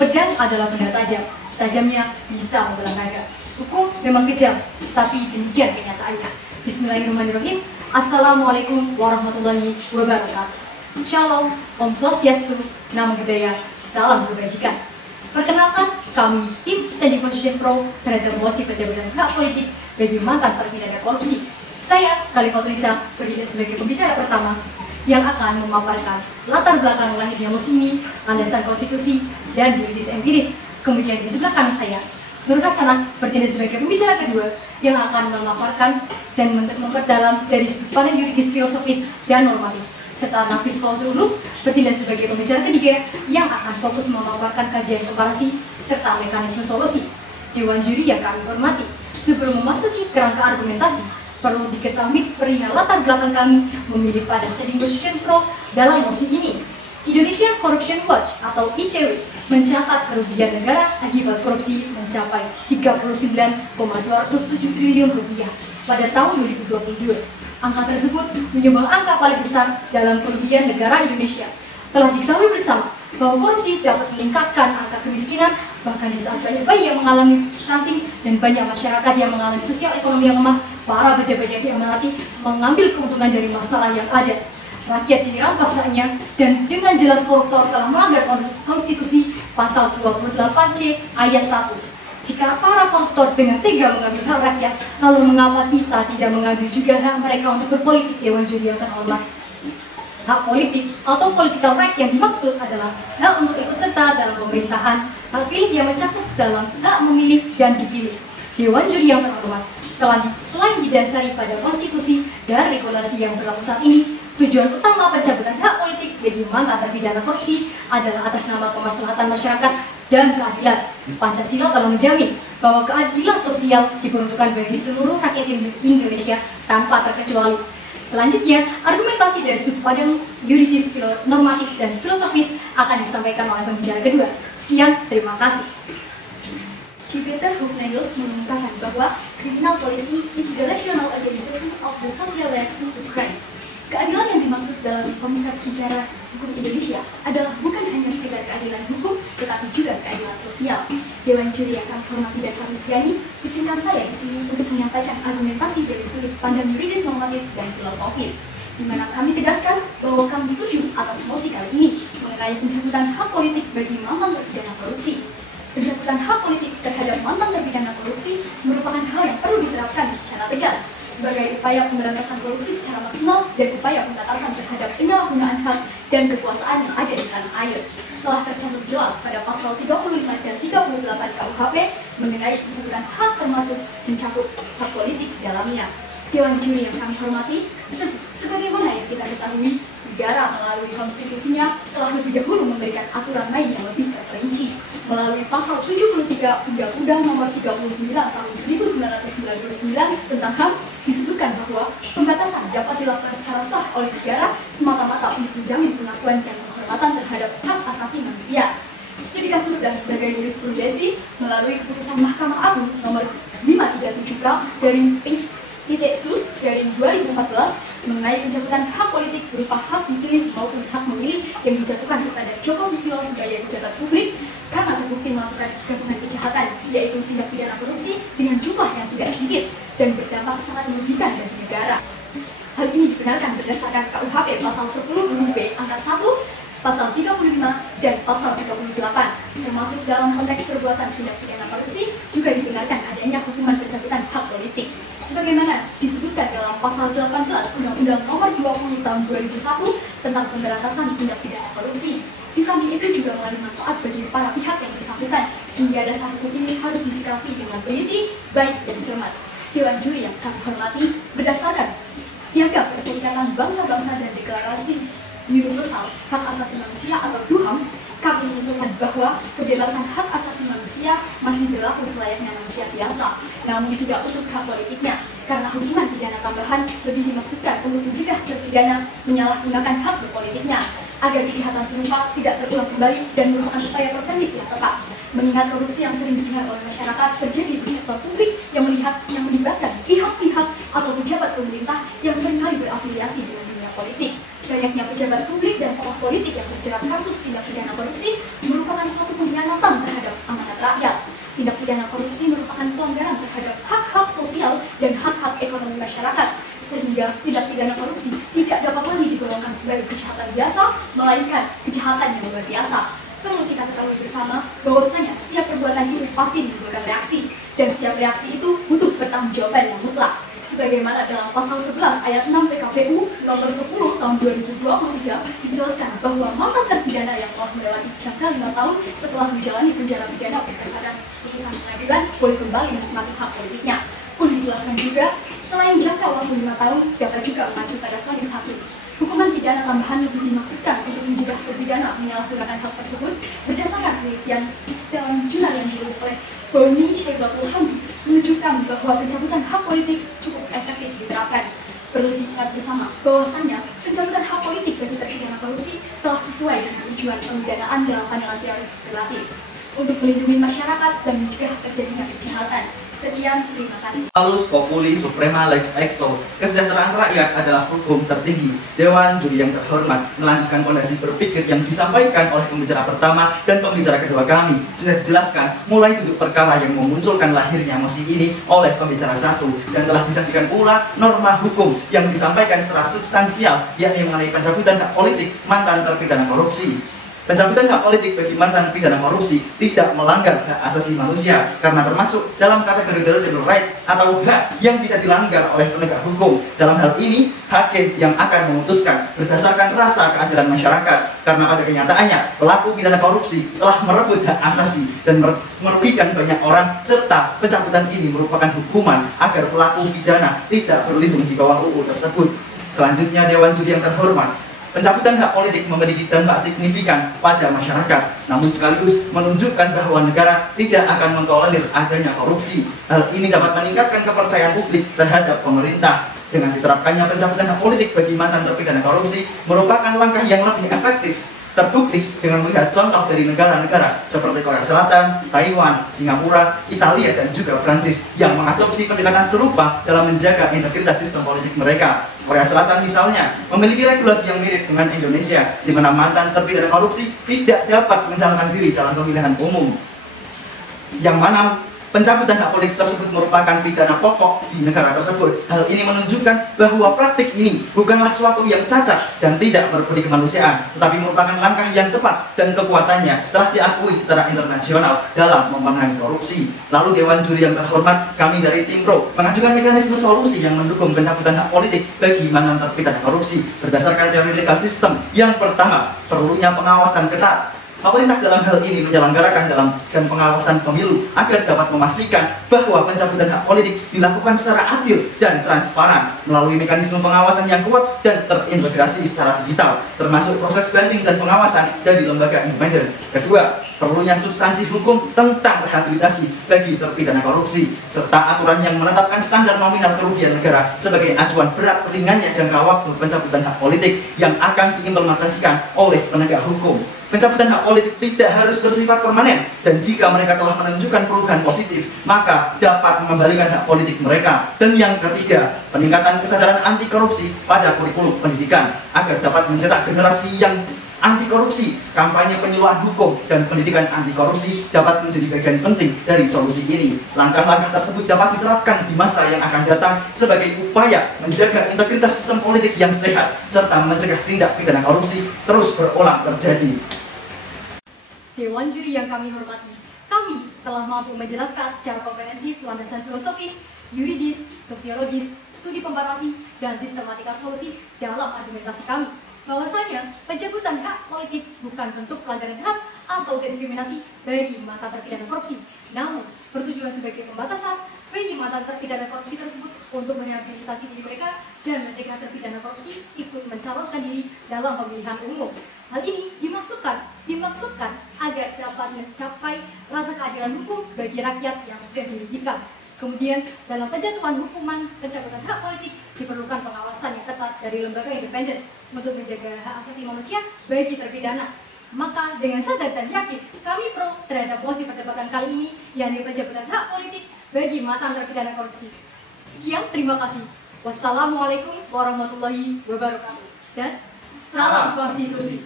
Pedang adalah benda tajam, tajamnya bisa membelah naga. Hukum memang kejam, tapi demikian kenyataannya. Bismillahirrahmanirrahim. Assalamualaikum warahmatullahi wabarakatuh. Shalom, Om Swastiastu, Namo Buddhaya, salam kebajikan. Perkenalkan, kami tim Standing Position Pro terhadap promosi pencabutan hak politik bagi mantan terpidana korupsi. Saya, Khalifah Risa, berdiri sebagai pembicara pertama yang akan memaparkan latar belakang lahirnya mosi ini, landasan konstitusi, dan yuridis empiris. Kemudian di sebelah kanan saya, Nur Hasanah bertindak sebagai pembicara kedua yang akan memaparkan dan memperdalam dari sudut pandang yuridis, filosofis, dan normatif. Serta Nafis Fauzul bertindak sebagai pembicara ketiga yang akan fokus memaparkan kajian komparasi serta mekanisme solusi. Dewan juri yang kami hormati, sebelum memasuki kerangka argumentasi, perlu diketahui perihal latar belakang kami memilih pada Standing Position Pro dalam mosi ini. Indonesia Corruption Watch atau ICW mencatat kerugian negara akibat korupsi mencapai 39,207 triliun rupiah pada tahun 2022. Angka tersebut menyumbang angka paling besar dalam kerugian negara Indonesia. Telah diketahui bersama bahwa korupsi dapat meningkatkan angka kemiskinan, bahkan di saat banyak bayi yang mengalami stunting dan banyak masyarakat yang mengalami sosial ekonomi yang lemah, para pejabat yang diamanati mengambil keuntungan dari masalah yang ada. Rakyat dirampas haknya dan dengan jelas koruptor telah melanggar konstitusi pasal 28C ayat 1. Jika para koruptor dengan tega mengambil hak rakyat, lalu mengapa kita tidak mengambil juga hak mereka untuk berpolitik? Dewan juri yang terhormat, hak politik atau political rights yang dimaksud adalah hak untuk ikut serta dalam pemerintahan, hak pilih yang mencakup dalam hak memilih dan dipilih. Dewan juri yang terhormat, selain didasari pada konstitusi dan regulasi yang berlaku saat ini, tujuan utama pencabutan hak politik bagi mantan terpidana korupsi adalah atas nama kemaslahatan masyarakat dan keadilan. Pancasila telah menjamin bahwa keadilan sosial diperuntukkan bagi seluruh rakyat Indonesia tanpa terkecuali. Selanjutnya, argumentasi dari sudut pandang yuridis, normatif, dan filosofis akan disampaikan oleh pembicara kedua. Sekian, terima kasih. Peter Hufnagels mengungkapkan bahwa criminal policy is the rational organization of the social reaction to crime. Keadilan yang dimaksud dalam konsep negara hukum Indonesia adalah bukan hanya sekedar keadilan hukum, tetapi juga keadilan sosial. Dewan juri yang kami hormati dan kami sayang, izinkan saya di sini untuk menyampaikan argumentasi dari sudut pandang yuridis, normatif, dan filosofis, di mana kami tegaskan bahwa kami setuju atas mosi kali ini mengenai pencabutan hak politik bagi mantan terpidana korupsi. Pencabutan hak politik terhadap mantan terpidana korupsi merupakan hal yang perlu diterapkan secara tegas sebagai upaya pemberantasan korupsi secara maksimal dan upaya pembatasan terhadap penyalahgunaan hak dan kekuasaan yang ada di tanah air. Telah tercantum jelas pada pasal 35 dan 38 KUHP mengenai pencabutan hak termasuk mencakup hak politik di dalamnya. Dewan juri yang kami hormati, sebagaimana yang kita ketahui, negara melalui konstitusinya telah lebih dahulu memberikan aturan main yang lebih terperinci. Melalui pasal 73 Undang-Undang Nomor 39 Tahun 1999 tentang HAM disebutkan bahwa pembatasan dapat dilakukan secara sah oleh negara semata-mata untuk menjamin pengakuan dan penghormatan terhadap hak asasi manusia. Studi kasus dan sebagai jurisprudensi melalui keputusan Mahkamah Agung Nomor 537K dari Sus dari 2014 mengenai pencabutan hak politik berupa hak dipilih maupun hak memilih yang dijatuhkan kepada Joko Susilo sebagai pejabat publik karena terbukti melakukan gabungan kejahatan, yaitu tindak pidana korupsi dengan jumlah yang tidak sedikit dan berdampak sangat merugikan bagi negara. Hal ini dibenarkan berdasarkan KUHP pasal 10 huruf B angka 1, pasal 35 dan pasal 38. Termasuk dalam konteks perbuatan tindak pidana korupsi juga dibenarkan adanya hukuman pencabutan hak politik. Sebagaimana disebutkan dalam pasal 18 Undang-Undang Nomor 20 Tahun 2001 tentang pemberantasan tindak pidana korupsi. Di samping itu juga mengandung manfaat bagi para pihak yang bersangkutan, sehingga dasar hukum ini harus disikapi dengan teliti, baik dan cermat. Dewan juri yang kami hormati, berdasarkan Piagam Perserikatan Bangsa-Bangsa dan Deklarasi Universal Hak Asasi Manusia atau DUHAM, kami menentukan bahwa kebebasan hak asasi manusia masih berlaku selayaknya manusia biasa, namun tidak untuk hak politiknya, karena hukuman pidana tambahan lebih dimaksudkan untuk mencegah terpidana menyalahgunakan hak berpolitiknya, agar kejahatan serupa tidak terulang kembali dan merupakan upaya preventif yang tepat. Mengingat korupsi yang sering didengar oleh masyarakat terjadi di sektor publik yang melibatkan pihak-pihak atau pejabat pemerintah yang seringkali berafiliasi dengan dunia politik. Banyaknya pejabat publik dan tokoh politik yang terjerat kasus tindak pidana korupsi merupakan suatu pengkhianatan rakyat. Tindak pidana korupsi merupakan pelanggaran terhadap hak-hak sosial dan hak-hak ekonomi masyarakat, sehingga tindak pidana korupsi tidak dapat lagi digolongkan sebagai kejahatan biasa, melainkan kejahatan yang luar biasa. Perlu kita ketahui bersama bahwasanya setiap perbuatan itu pasti menimbulkan reaksi, dan setiap reaksi itu butuh pertanggungjawaban yang mutlak. Sebagaimana dalam pasal 11 ayat 6 PKPU nomor 10 tahun 2023 dijelaskan bahwa mantan terpidana yang telah melewati jangka 5 tahun setelah menjalani penjara pidana berdasarkan putusan pengadilan boleh kembali menikmati hak politiknya. Pun dijelaskan juga, selain jangka waktu 5 tahun dapat juga mengacu pada vonis hakim. Hukuman pidana tambahan lebih dimaksudkan untuk mencegah terpidana menyalahgunakan hak tersebut berdasarkan penelitian dalam jurnal yang ditulis oleh Boni Syaibatul Hamdi menunjukkan bahwa pencabutan hak politik cukup efektif diterapkan. Perlu diingat bersama bahwasannya pencabutan hak politik bagi terpidana korupsi telah sesuai dengan tujuan pemidanaan dalam pandangan teori relatif untuk melindungi masyarakat dan mencegah terjadinya kejahatan. Sekian, terima kasih. Salus Populi Suprema Lex Exo, kesejahteraan rakyat adalah hukum tertinggi. Dewan Juri yang terhormat melanjutkan fondasi berpikir yang disampaikan oleh pembicara pertama dan pembicara kedua kami. Sudah dijelaskan mulai duduk perkara yang memunculkan lahirnya mosi ini oleh pembicara satu, dan telah disajikan pula norma hukum yang disampaikan secara substansial, yakni mengenai pencabutan hak politik mantan terpidana korupsi. Pencabutan hak politik bagi mantan pidana korupsi tidak melanggar hak asasi manusia karena termasuk dalam kategori general rights atau hak yang bisa dilanggar oleh penegak hukum. Dalam hal ini, hakim yang akan memutuskan berdasarkan rasa keadilan masyarakat, karena pada kenyataannya pelaku pidana korupsi telah merebut hak asasi dan merugikan banyak orang, serta pencabutan ini merupakan hukuman agar pelaku pidana tidak berlindung di bawah UU tersebut. Selanjutnya, Dewan Juri yang terhormat, pencabutan hak politik memiliki dampak signifikan pada masyarakat, namun sekaligus menunjukkan bahwa negara tidak akan mentolerir adanya korupsi. Hal ini dapat meningkatkan kepercayaan publik terhadap pemerintah. Dengan diterapkannya pencabutan hak politik bagi mantan terpidana korupsi merupakan langkah yang lebih efektif, terbukti dengan melihat contoh dari negara-negara seperti Korea Selatan, Taiwan, Singapura, Italia, dan juga Prancis yang mengadopsi pendekatan serupa dalam menjaga integritas sistem politik mereka. Korea Selatan misalnya memiliki regulasi yang mirip dengan Indonesia, di mana mantan terpidana korupsi tidak dapat mencalonkan diri dalam pemilihan umum, yang mana pencabutan hak politik tersebut merupakan pidana pokok di negara tersebut. Hal ini menunjukkan bahwa praktik ini bukanlah suatu yang cacat dan tidak berbudi kemanusiaan, tetapi merupakan langkah yang tepat dan kekuatannya telah diakui secara internasional dalam memerangi korupsi. Lalu Dewan Juri yang terhormat, kami dari tim Pro mengajukan mekanisme solusi yang mendukung pencabutan hak politik bagi mantan terpidana korupsi berdasarkan teori legal system. Yang pertama, perlunya pengawasan ketat. Pemerintah dalam hal ini menyelenggarakan dan pengawasan pemilu agar dapat memastikan bahwa pencabutan hak politik dilakukan secara adil dan transparan melalui mekanisme pengawasan yang kuat dan terintegrasi secara digital, termasuk proses banding dan pengawasan dari lembaga independen. Kedua, perlunya substansi hukum tentang rehabilitasi bagi terpidana korupsi, serta aturan yang menetapkan standar nominal kerugian negara sebagai acuan berat ringannya jangka waktu pencabutan hak politik yang akan diimplementasikan oleh penegak hukum. Pencabutan hak politik tidak harus bersifat permanen, dan jika mereka telah menunjukkan perubahan positif, maka dapat mengembalikan hak politik mereka. Dan yang ketiga, peningkatan kesadaran anti korupsi pada kurikulum pendidikan agar dapat mencetak generasi yang anti korupsi. Kampanye penyuluhan hukum dan pendidikan anti korupsi dapat menjadi bagian penting dari solusi ini. Langkah-langkah tersebut dapat diterapkan di masa yang akan datang sebagai upaya menjaga integritas sistem politik yang sehat, serta mencegah tindak pidana korupsi terus berulang terjadi. Dewan Juri yang kami hormati, kami telah mampu menjelaskan secara komprehensif landasan filosofis, yuridis, sosiologis, studi komparasi, dan sistematika solusi dalam argumentasi kami. Bahwasanya pencabutan hak politik bukan bentuk pelanggaran HAM atau diskriminasi bagi mantan terpidana korupsi, namun bertujuan sebagai pembatasan bagi mantan terpidana korupsi tersebut untuk merehabilitasi diri mereka dan mencegah terpidana korupsi ikut mencalonkan diri dalam pemilihan umum. Hal ini dimaksudkan agar dapat mencapai rasa keadilan hukum bagi rakyat yang sudah dirugikan. Kemudian, dalam penjatuhan hukuman pencabutan hak politik diperlukan pengawasan yang ketat dari lembaga independen untuk menjaga hak asasi manusia bagi terpidana. Maka dengan sadar dan yakin, kami pro terhadap mosi perdebatan kali ini, yakni pencabutan hak politik bagi mantan terpidana korupsi. Sekian, terima kasih. Wassalamualaikum warahmatullahi wabarakatuh. Dan salam konstitusi.